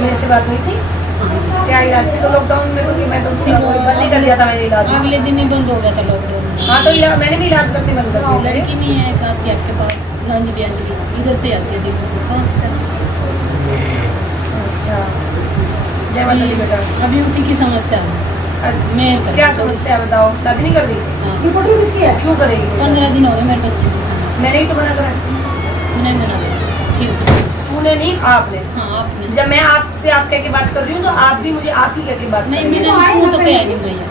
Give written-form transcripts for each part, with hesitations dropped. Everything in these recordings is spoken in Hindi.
मेरे से बात हुई थी क्या इलाज थी? तो लॉकडाउन में तो मैं तो बंद ही कर दिया था मैंने इलाज। अगले दिन ही बंद हो गया था लॉकडाउन। हाँ तो मैंने भी इलाज करने बंद कर दिया। लड़की नहीं है एक आती है आपके पास, अंजलि अंजलि इधर से आती है दिल्ली से। अच्छा जय माता दी बेटा। अभी उसी की समस्या है। मैं क्या समस्या है बताओ? शादी नहीं कर रही? ये फोटो किसकी है? क्यों करेगी? 15 दिन हो गए मेरे बच्चे को। मैंने ही तो मना करा। नहीं मना क्यों? तूने नहीं आपने। हाँ आपने। जब मैं आपसे आप कह के बात कर रही हूँ तो आप भी मुझे आप ही कह के बात नहीं करेंगे। मैंने तू तो क्या नहीं भैया।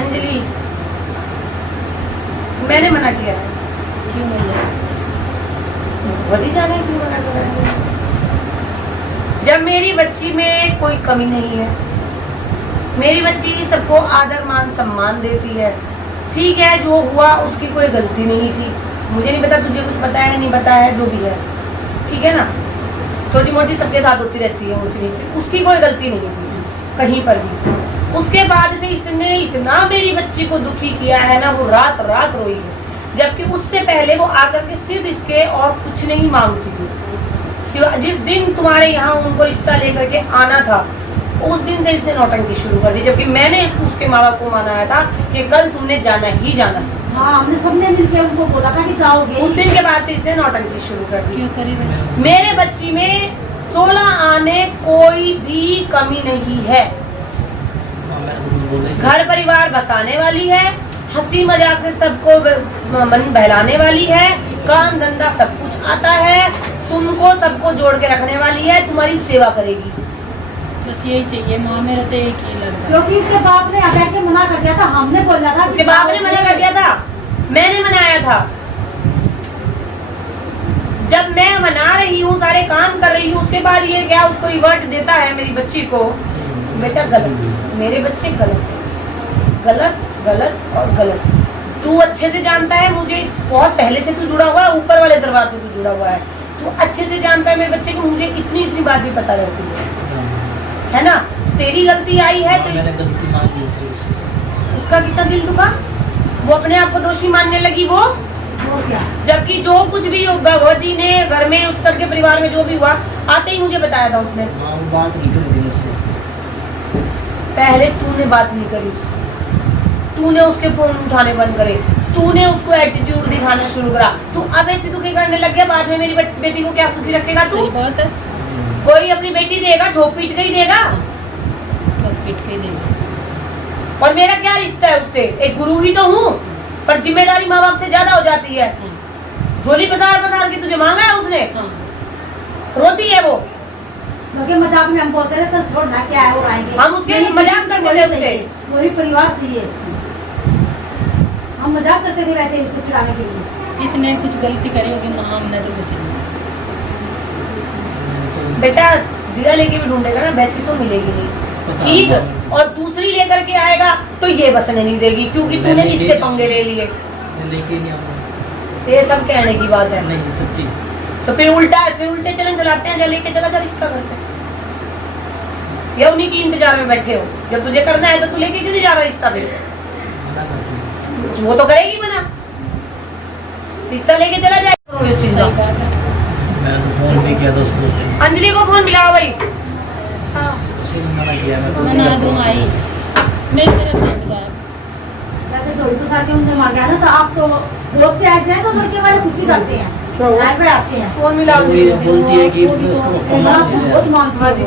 अंजलि मैंने मना किया है। क्यों भैया? वही जाने क्यों मना कर रहे हैं? जब मेरी बच्ची में कोई कमी नहीं है, मेरी बच्ची सबको आदर मान सम्मान देती है, ठीक है जो हुआ उसकी कोई गलती नहीं थी। मुझे नहीं पता तुझे कुछ पता है नहीं पता है जो भी है, ठीक है ना। छोटी मोटी सबके साथ होती रहती है ऊंची नीचे, उसकी कोई गलती नहीं थी कहीं पर भी। उसके बाद से इसने इतना मेरी बच्ची को दुखी किया है ना, वो रात रात रोई है। जबकि उससे पहले वो आकर के सिर्फ इसके और कुछ नहीं मांगती थी। जिस दिन तुम्हारे यहाँ उनको रिश्ता लेकर के आना था उस दिन से इसने नौटंकी शुरू कर दी, जबकि मैंने इसको उसके माँ बाप को मनाया था कि कल तुमने जाना ही जाना है। हाँ हमने सबने मिलकर उनको बोला था कि जाओगे। उस दिन के बाद से इसने नौटंकी शुरू कर दी। क्यों करी भैया? मेरे बच्ची में 16 आने कोई भी कमी नहीं है। घर परिवार बसाने वाली है, हंसी मजाक से सबको मन बहलाने वाली है, काम धंधा सब कुछ आता है, तुमको सबको जोड़ के रखने वाली है, तुम्हारी सेवा करेगी। बस यही चाहिए माँ, मेरा तो एक ही लड़का। क्योंकि इसके बाप ने आकर के मना कर दिया था, हमने बोला था। उसके बाप ने मना कर दिया था, मैंने मनाया था। जब मैं मना रही हूँ, सारे काम कर रही हूँ, उसके बाद ये क्या उसको रिवर्ट देता है मेरी बच्ची को। बेटा गलत, मेरे बच्चे गलत गलत गलत और गलत। तू अच्छे से जानता है, मुझे बहुत पहले से तू जुड़ा हुआ है, ऊपर वाले दरबार से तू जुड़ा हुआ है, तू अच्छे से जानता है मेरे बच्चे को। मुझे इतनी इतनी बात भी पता रहती है ना। तेरी गलती आई है तो मैंने गलती मांगी थी उसका कितना दिल दुखा, वो अपने आप को दोषी मानने लगी। वो जबकि जो कुछ भी भगवती ने घर में उत्सव के परिवार में जो भी हुआ आते ही मुझे बताया था उसने। हाँ वो बात नहीं करी थी मुझसे। पहले तूने बात नहीं करी, तूने उसके फोन उठाने बंद करे, तूने उसको एटीट्यूड दिखाना शुरू करा, तू अब ऐसी दुखी करने लग गया। बाद में मेरी बेटी को क्या सुखी रखेगा तू? सही बात है। कोई अपनी बेटी देगा ठोक पीट के ही देगा। पीट के देगा। और मेरा क्या रिश्ता है उससे? एक गुरु ही तो हूँ, पर जिम्मेदारी माँ बाप से ज्यादा हो जाती है। झोली पसार पसार के तुझे मांगा है उसने, रोती है वो। मजाक में हम बोलते थे तो छोड़ना क्या है, वो आएंगे। हम उसके मजाक करते थे उससे। वही परिवार चाहिए, हम मजाक करते थे वैसे उसको चुराने के लिए। इसने कुछ गलती करी होगी माँ, हमने तो कुछ नहीं। बेटा दिया लेके भी ढूंढेगा ना, वैसी तो मिलेगी नहीं, ठीक। और दूसरी लेकर के आएगा तो ये बसने नहीं देगी, क्योंकि तूने इससे पंगे ले लिए। लेके नहीं आऊंगा। ये सब कहने की बात है। नहीं सच्ची। तो फिर उल्टे चलन चलाते हैं, लेके चला जा रिश्ता करते हैं। ये उन्हीं की इंतजार में बैठे हो। जब तुझे करना है तो तू लेके क्यों नहीं जा रहा रिश्ता? फिर मना करती हूँ। वो तो करेगी मना, रिश्ता लेके चला जाए। मैंने तो फोन भी किया था उसको। अंजलि को फोन मिलाओ भाई। उसी ने मना किया। मैं मना दूँ आई मेरे तरफ नहीं बुलाया। जैसे जोड़ी को साथ उनसे मांगा ना, तो आप तो बहुत से ऐसे हैं तो लड़के वाले खुद ही करते हैं, घर पे आते हैं। फोन मिलाओ। ये बोलती है कि उसको बहुत मांगती है,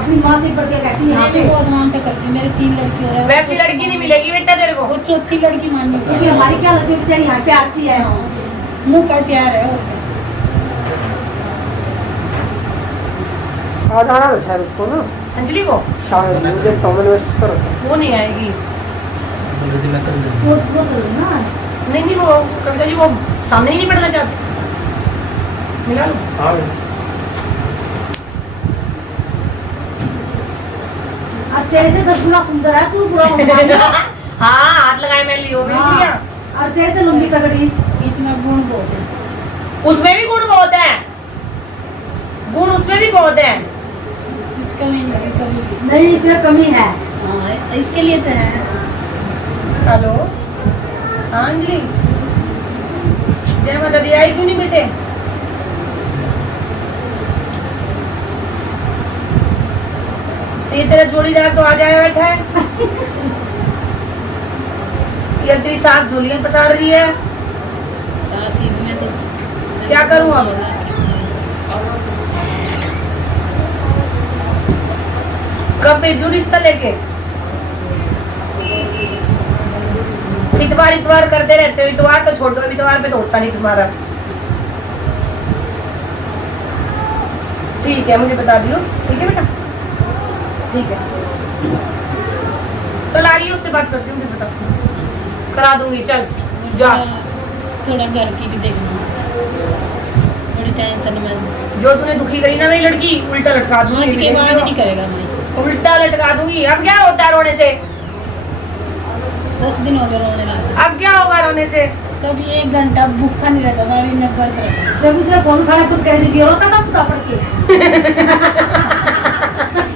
अपनी माँ से बढ़ के कहती है यहाँ मैं पे। भी बहुत मांग के करती, मेरे 3 लड़की हो रहे हैं। वैसी लड़की नहीं मिलेगी बेटा तेरे को। वो चौथी लड़की माननी क्योंकि हमारी क्या लगती है बेचारी यहाँ पे आती है। मुँह का प्यार है और क्या। आज आना है शायद उसको ना, अंजलि को शायद मुझे कॉमन वेस्ट पर वो नहीं आएगी। बोल रही थी मैं कल जाऊँगा। वो चल रही ना। नहीं वो कविता जी वो सामने ही नहीं पढ़ना चाहते। मिला लो। हाँ अब तेरे से 10 गुना सुंदर है तू, बुरा मत मानना। हाँ हाथ लगाए मैंने लियो में हाँ। लिया। और तेरे से लंबी पकड़ी। इसमें गुण बहुत है। उसमें भी गुण बहुत है, गुण उसमें भी बहुत है। कुछ कमी नहीं, कमी नहीं इसमें कमी है। हाँ इसके लिए तो है। हेलो हाँ अंजलि, जय माता दी। आई क्यों नहीं बेटे? ये तेरा जोड़ीदार तो आ जाए बैठा है। ये तेरी सास झोलियां पसार रही है। सास ही में तो क्या करूं अब? कब भेजू रिश्ता लेके? इतवार करते रहते हो। इतवार तो छोड़ दो, इतवार पे तो होता नहीं तुम्हारा। ठीक है, मुझे बता दियो। ठीक है बेटा, ठीक है। कल आ रही है, उससे बात करती हूँ, मुझे बता करा दूंगी। चल जा। थोड़ा घर की भी देखना, बड़ी टेंशन में। जो तूने दुखी करी ना मेरी लड़की, उल्टा लटका दूंगी। आज के बाद नहीं करेगा मैं। उल्टा लटका दूंगी। अब क्या होता है रोने से? 10 दिन हो गए रोने लगे। अब क्या होगा रोने से? कभी 1 घंटा भूखा नहीं रहता, मैं भी नब्बर रहता। जब उसने फोन खड़ा खुद कह दी होता था खुदा पड़ के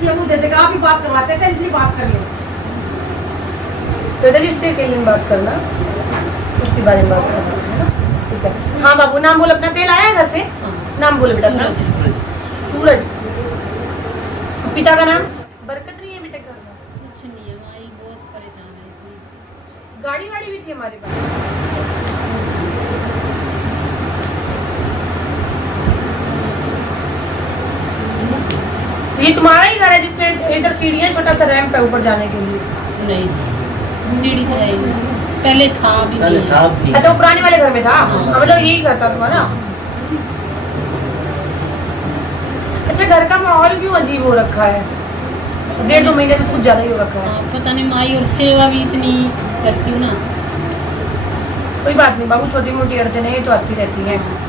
ये मुंह देते आप ही बात करवाते थे, इसलिए बात कर ले। तो इधर इससे के लिए बात करना, उसके बारे में बात करना, है ना? ठीक है। हाँ बाबू, नाम बोल अपना। तेल आया घर से? नाम बोले बेटा अपना। सूरज। पिता का नाम? बरकत नहीं है बेटे का? कुछ नहीं है, हमारी बहुत परेशान है इतनी। गाड़ी वाड़ी भी थी हमारे पास। ये तुम्हारा ही घर है जिसमें इधर सीढ़ी है, छोटा सा रैंप है ऊपर जाने के लिए? नहीं, सीढ़ी तो है ही नहीं। पहले था भी पहले नहीं। था भी। अच्छा, वो पुराने वाले घर में था। हाँ। मतलब यही घर था तुम्हारा? अच्छा, घर का माहौल क्यों अजीब हो रखा है? 1.5-2 महीने से कुछ ज्यादा ही हो रखा है। हाँ, पता नहीं, माई और सेवा भी इतनी करती हूँ ना। कोई बात नहीं बाबू, छोटी मोटी अड़चने ये तो आती रहती हैं।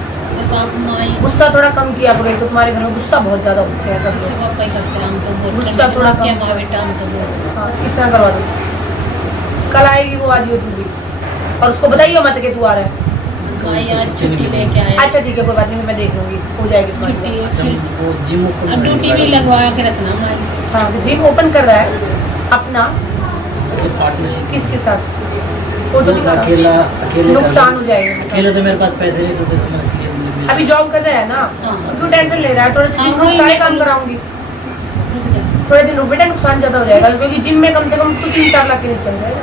ऐसा आप माई गुस्सा थोड़ा कम किया करो। एक तो तुम्हारे घर में गुस्सा बहुत ज्यादा होता है सब इसके लोग। पापा ही करते हैं, हम तो बहुत गुस्सा थोड़ा क्या कम। माँ बेटा हम तो बहुत। हाँ, इतना करवा दो। कल आएगी वो, आज तू भी। और उसको बताइए मत कि तू आ रहा है। माई आज छुट्टी लेके आए। अच्छा ठीक है, कोई बात नहीं, मैं देख लूंगी, हो जाएगी तुम्हारी छुट्टी बात। अच्छा, फिर वो जिम को अब ड्यूटी भी लगवा के रखना माई से। हाँ, जिम ओपन कर रहा है अपना। पार्टनरशिप किसके साथ? फोटो दिखा। अकेले नुकसान हो जाएगा। अकेले तो मेरे पास पैसे नहीं तो मैं इसलिए मुझे- अभी जॉब कर रहा है ना, हाँ। क्यों टेंशन ले रहा है? थोड़े हाँ, से वही सारे मैं काम तो- कराऊंगी। रुक जा। थोड़े दिन रुक बेटा, नुकसान ज्यादा हो जाएगा क्योंकि जिम में कम से कम तो 3-4 लाख के लिए चल जाएगा।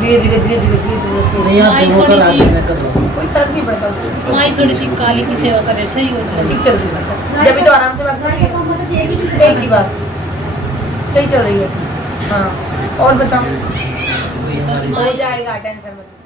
धीरे धीरे धीरे धीरे धीरे धीरे नहीं आप माई दोनों थोड़ी का सी- रात में कर लो। कोई फर्क नहीं पड़ता उसको। माई थोड़ी सी काली की सेवा करे, सही हो जाएगी। ठीक चल रही है, जब भी तो आराम से बात कर रही है। एक ही बात सही चल रही है। हाँ, और बताओ। वही हमारी हो जाएगा, टेंशन मत लो।